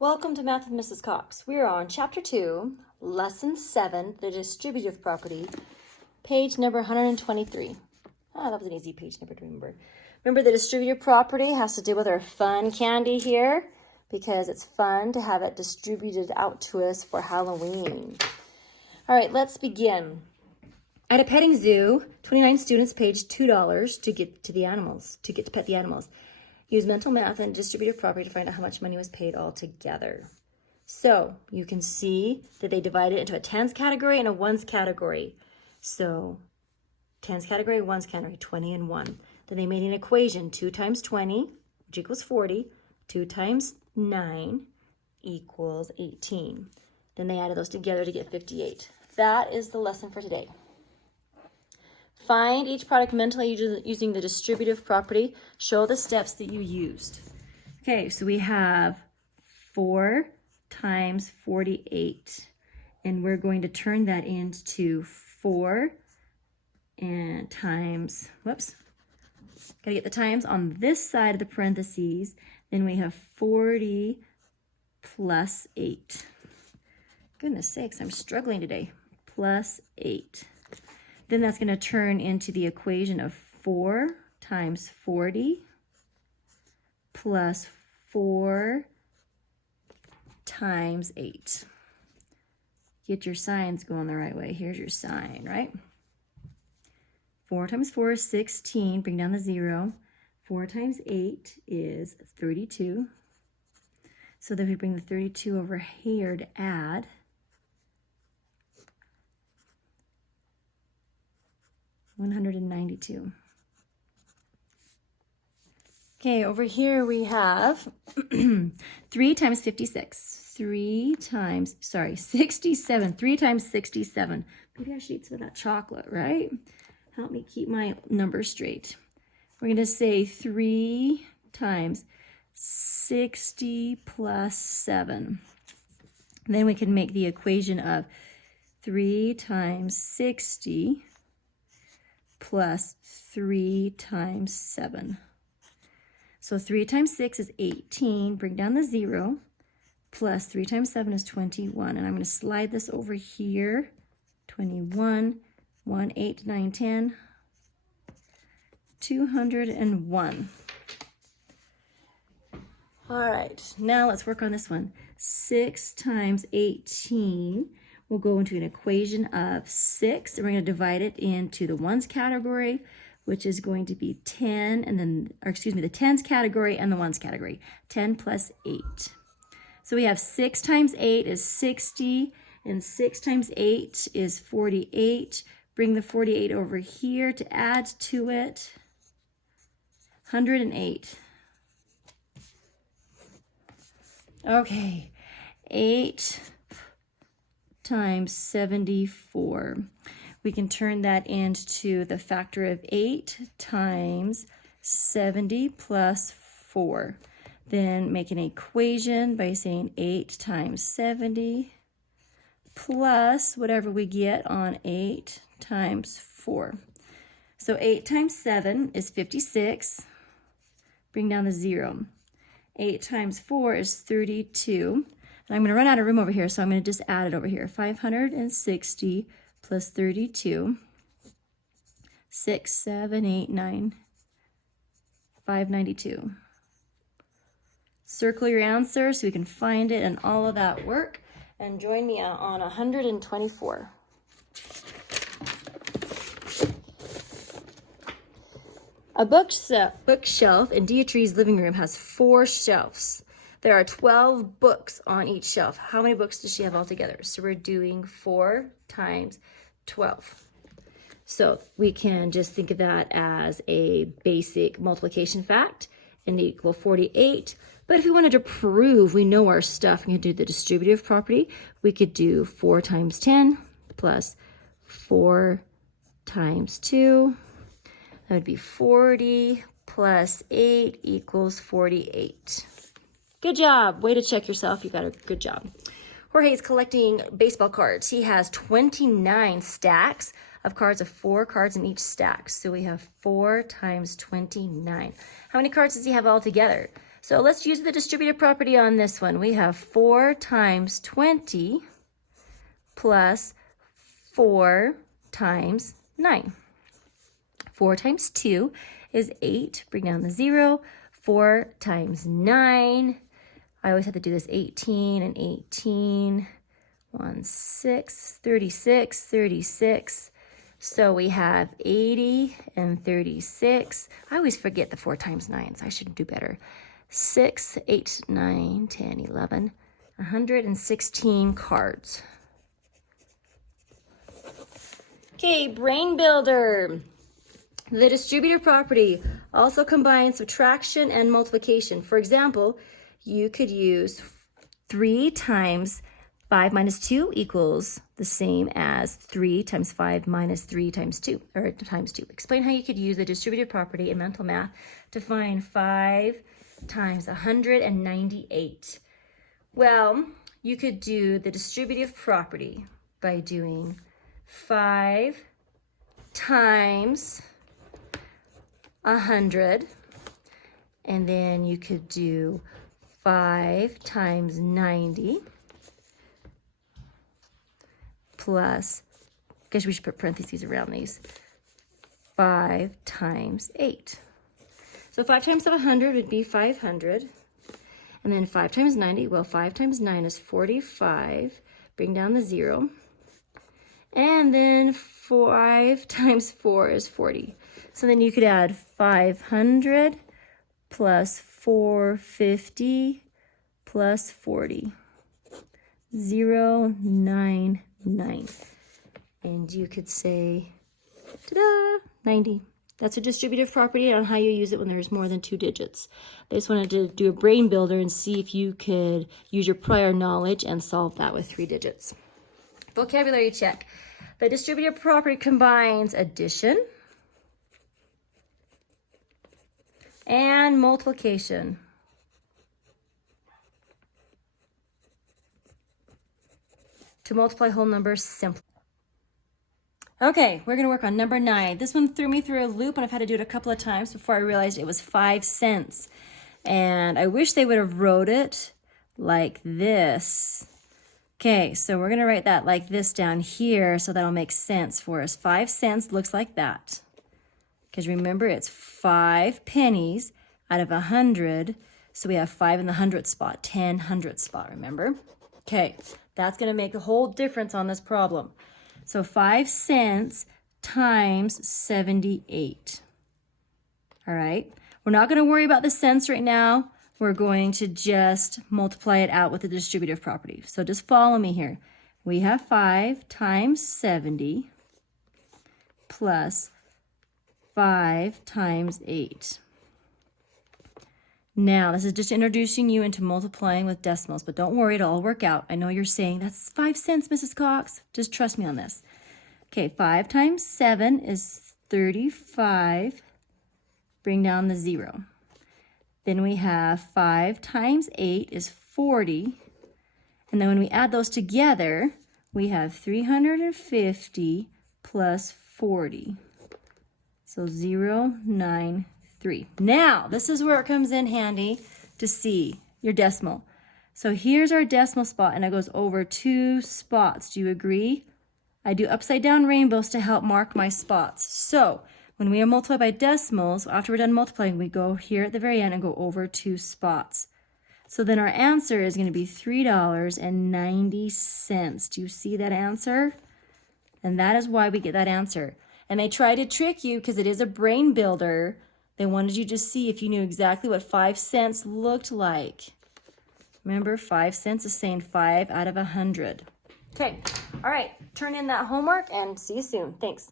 Welcome to Math with Mrs. Cox. We are on Chapter 2, Lesson 7, the distributive property, page number 123. Ah, that was an easy page number to remember. Remember, the distributive property has to do with our fun candy here because it's fun to have it distributed out to us for Halloween. All right, let's begin. At a petting zoo, 29 students paid $2 to get to pet the animals. Use mental math and distributive property to find out how much money was paid altogether. So you can see that they divided it into a tens category and a ones category. So tens category, ones category, 20 and 1. Then they made an equation, 2 times 20, which equals 40. 2 times 9 equals 18. Then they added those together to get 58. That is the lesson for today. Find each product mentally using the distributive property. Show the steps that you used. Okay, so we have 4 times 48. And we're going to turn that into 4 and times, whoops. Gotta get the times on this side of the parentheses. Then we have 40 plus 8. Goodness sakes, I'm struggling today. Plus 8. Then that's going to turn into the equation of 4 times 40 plus 4 times 8. Get your signs going the right way. Here's your sign, right? 4 times 4 is 16. Bring down the 0. 4 times 8 is 32. So then we bring the 32 over here to add. $192. Okay, over here we have 3 times 56. 67. 3 times 67. Maybe I should eat some of that chocolate, right? Help me keep my numbers straight. We're going to say 3 times 60 plus 7. Then we can make the equation of 3 times 60 plus 3 times 7. So 3 times 6 is 18. Bring down the 0. Plus 3 times 7 is 21. And I'm going to slide this over here. 21, 1, 8, 9, 10. 201. All right, now let's work on this one. 6 times 18. We'll go into an equation of 6, and we're going to divide it into the ones category, which is going to be 10, and then, the tens category and the ones category. 10 plus 8. So we have 6 times 8 is 60, and 6 times 8 is 48. Bring the 48 over here to add to it. 108. Okay, 8 times 74. We can turn that into the factor of 8 times 70 plus 4. Then make an equation by saying 8 times 70 plus whatever we get on 8 times 4. So 8 times 7 is 56. Bring down the 0. 8 times 4 is 32. And I'm going to run out of room over here, so I'm going to just add it over here. 560 plus 32. 6, 7, 8, 9. 592. Circle your answer so you can find it and all of that work. And join me on 124. A bookshelf in Dietri's living room has 4 shelves. There are 12 books on each shelf. How many books does she have altogether? So we're doing 4 times 12. So we can just think of that as a basic multiplication fact and equal 48. But if we wanted to prove we know our stuff and could do the distributive property, we could do 4 times 10 plus 4 times 2. That would be 40 plus 8 equals 48. Good job. Way to check yourself. You got a good job. Jorge's collecting baseball cards. He has 29 stacks of cards of 4 cards in each stack. So we have 4 times 29. How many cards does he have altogether? So let's use the distributive property on this one. We have 4 times 20 plus 4 times 9. 4 times 2 is 8. Bring down the 0. 4 times 9. I always have to do this 18 and 18. 1, 6, 36, 36. So we have 80 and 36. I always forget the 4 times 9, so I should do better. 6, 8, 9, 10, 11, 116 cards. Okay, brain builder. The distributive property also combines subtraction and multiplication. For example, you could use 3 times 5 minus 2 equals the same as 3 times 5 minus 3 times 2, or times 2. Explain how you could use the distributive property in mental math to find 5 times 198. Well, you could do the distributive property by doing 5 times 100, and then you could do 5 times 90 plus, I guess we should put parentheses around these, 5 times 8. So 5 times 100 would be 500. And then 5 times 90, well, 5 times 9 is 45. Bring down the 0. And then 5 times 4 is 40. So then you could add 500 plus 450 plus 40. 099. And you could say, ta-da, 90. That's a distributive property on how you use it when there's more than 2 digits. I just wanted to do a brain builder and see if you could use your prior knowledge and solve that with 3 digits. Vocabulary check. The distributive property combines addition and multiplication. To multiply whole numbers simply. Okay, we're going to work on number 9. This one threw me through a loop, and I've had to do it a couple of times before I realized it was 5 cents. And I wish they would have wrote it like this. Okay, so we're going to write that like this down here so that'll make sense for us. 5 cents looks like that. Because remember, it's 5 pennies out of 100. So we have 5 in the hundredth spot, 10 hundredth spot, remember? Okay, that's going to make a whole difference on this problem. So 5 cents times 78. All right, we're not going to worry about the cents right now. We're going to just multiply it out with the distributive property. So just follow me here. We have 5 times 70 plus 5 times 8. Now, this is just introducing you into multiplying with decimals, but don't worry, it'll all work out. I know you're saying, that's 5 cents, Mrs. Cox. Just trust me on this. Okay, 5 times 7 is 35. Bring down the 0. Then we have 5 times 8 is 40. And then when we add those together, we have 350 plus 40. So 093. Now, this is where it comes in handy to see your decimal. So here's our decimal spot, and it goes over 2 spots. Do you agree? I do upside down rainbows to help mark my spots. So when we are multiplied by decimals, after we're done multiplying, we go here at the very end and go over 2 spots. So then our answer is going to be $3.90. Do you see that answer? And that is why we get that answer. And they try to trick you because it is a brain builder. They wanted you to see if you knew exactly what 5 cents looked like. Remember, 5 cents is saying 5 out of 100. Okay, all right, turn in that homework and see you soon. Thanks.